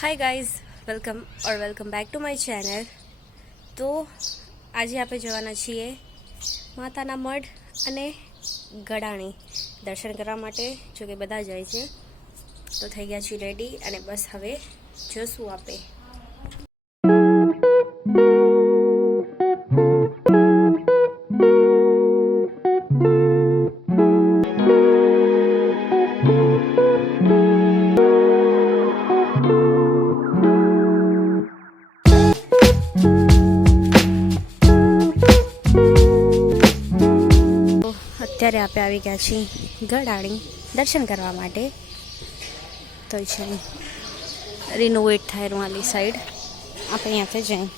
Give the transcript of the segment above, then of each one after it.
Hi guys welcome back to my channel. तो आज आप जवाना छीए माताना मढ़ अने गड़ाणी दर्शन करवा माटे। जो कि बधा जाय छे तो थई गया छे रेडी अने बस हवे जोशुं आपे। અત્યારે આપણે આવી ગયા છીએ ગડાણી દર્શન કરવા માટે। તો છે રિનોવેટ થાય વાલી સાઈડ આપણે અહીંયાથી જઈએ।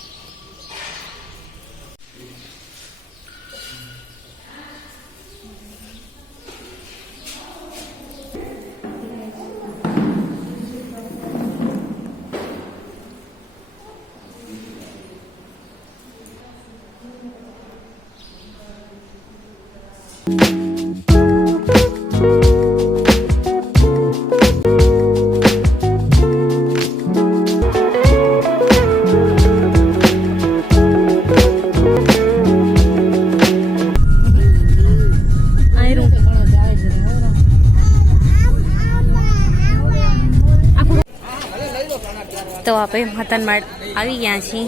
तो आप मातान मढ़ આવી ગયા છીએ।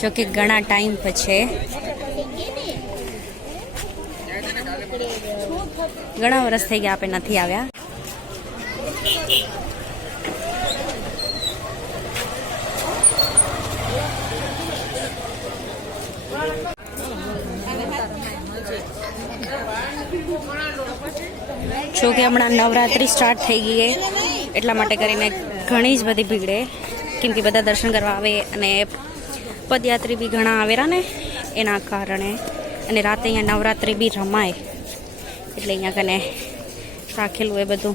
जो कि घना टाइम पछे घना वर्ष थई गया आपे नथी आव्या। जो कि हमणां नवरात्रि स्टार्ट थई गई है एटला माटे करीने घणी ज बधी भीड़ है। केम कि बधा दर्शन करवा आवे अने पदयात्री बी घणा आवेरा ने एना कारणे अने राते अहींया नवरात्रि बी रमाय एटले अहींया कने राखेलुं ए बधुं।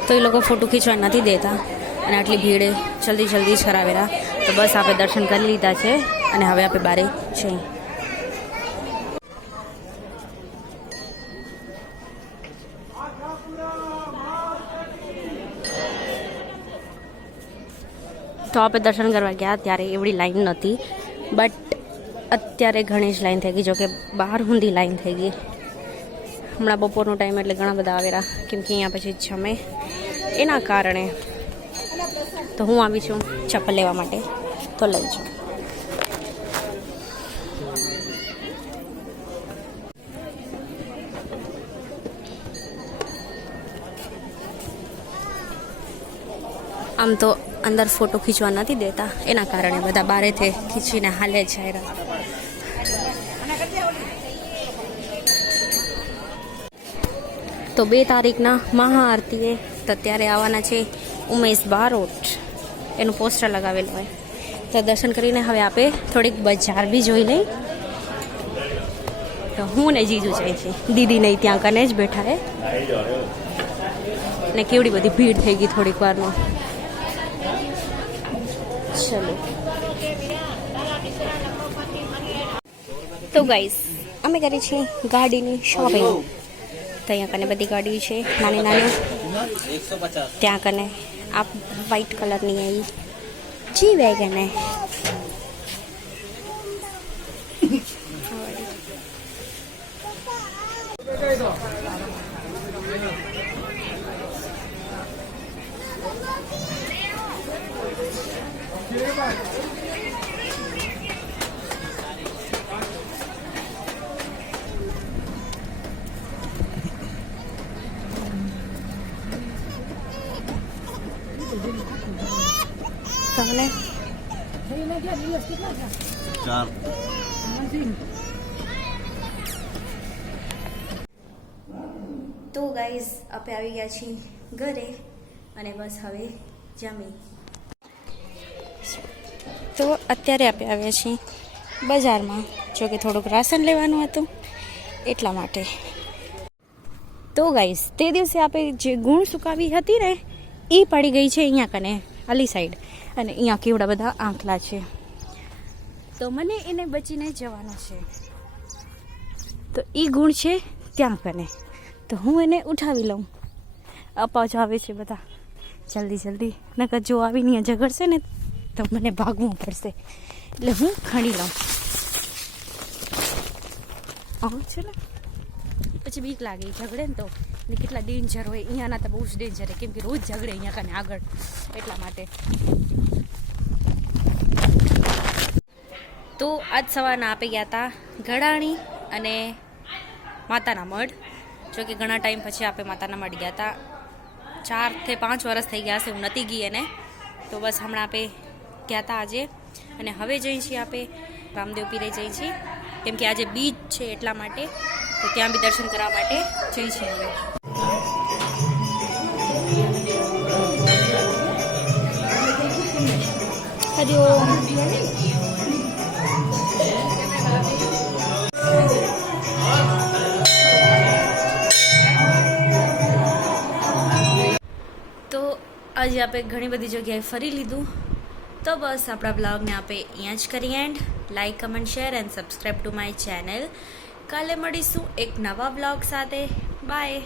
तो ये लोग फोटो खींचवा नहीं देता और आटली भीड़ जल्दी जल्दी ज करावेरा। तो बस आप दर्शन कर लीधा है और हवे आप बारे छे। तो आप दर्शन करवा गया त्यारे एवडी लाइन नती, बट अत्यारे घणी ज लाइन थई गई। जो कि बाहर हुंदी लाइन थई गई। हमणां बपोरनो टाइम एटले घणा बधा आवेरा केम कि अहींया पछी जमे एना कारणे। तो हूँ आवी छूं चप्पल लेवा माटे, तो लई जाओ। आम तो अंदर फोटो खींचवा नहीं देता एना कारणे बधा बारे थे खींचीने हाले जायरा। तो 2 तारीखना महाआरती है तो त्यारे आवाना छे उमेश बारोट एनु पोस्टर लगावेलुं होय। तो दर्शन करीने हवे आपे थोड़ीक बजार भी जोई लई। तो हूँ ने जीजू जाय छे, दीदी नहीं त्यां कने ज बैठा है ने केवड़ी बधी भीड़ थई गई थोड़ीक वारनो। चलो तो गाइस अमे करी छे गाडीनी शॉपिंग। तो अहीं कने बधी गाड़ी है नानी नानी। त्या कने आप व्हाइट कलर नी आई जी वैगन है। तो गाइज आपे આવી ગયા છીએ ઘરે અને બસ હવે જમી। તો અત્યારે આપણે આવ્યા છીએ બજારમાં, જો કે થોડુંક રાશન લેવાનું હતું એટલા માટે. તો ગાઈસ, તે દિવસે આપણે જે ગુણ સુકાવી હતી ને એ પડી ગઈ છે અહીંયા કને આલી સાઈડ, અને અહીંયા કેવડા બધા આંખલા છે. તો મને એને બચીને જવાનું છે. તો એ ગુણ છે ત્યાં કને, તો હું એને ઉઠાવી લઉં. અપાજ આવે છે બધા, જલ્દી જલ્દી, નકર જો આવીને ઝઘડશે ને તો મને ભાગવું પડશે, એટલે હું ખણી લઉં. છે ને પછી બીક લાગે ઝઘડે ને તો, ને કેટલા ડેન્જર હોય અહીંયાના, તો બહુ જ ડેન્જર હોય, કેમ કે રોજ ઝઘડે અહીંયા કાને આગળ, એટલા માટે. તો આજ સવારના આપી ગયા હતા ગળાણી અને માતાના મઢ. જો કે ઘણા ટાઈમ પછી આપણે માતાના મઢ ગયા હતા, 4 થી 5 વર્ષ થઈ ગયા હશે હું નથી ગઈ એને. તો બસ હમણાં આપણે ગયા હતા આજે, અને હવે જઈએ છીએ આપણે રામદેવ પીરે જઈએ છીએ, કેમ કે આજે બીજ છે એટલા માટે. તો ત્યાં બી દર્શન કરવા માટે જઈએ છીએ હવે. હરિઓમ. તો આજે આપણે ઘણી બધી જગ્યાએ ફરી લીધું. તો બસ આપણા બ્લોગને આપણે અહીંયા જ કરીએ and. Like, comment, share and subscribe to my channel. કાલે મળીશું એક નવા બ્લોગ સાથે. બાય.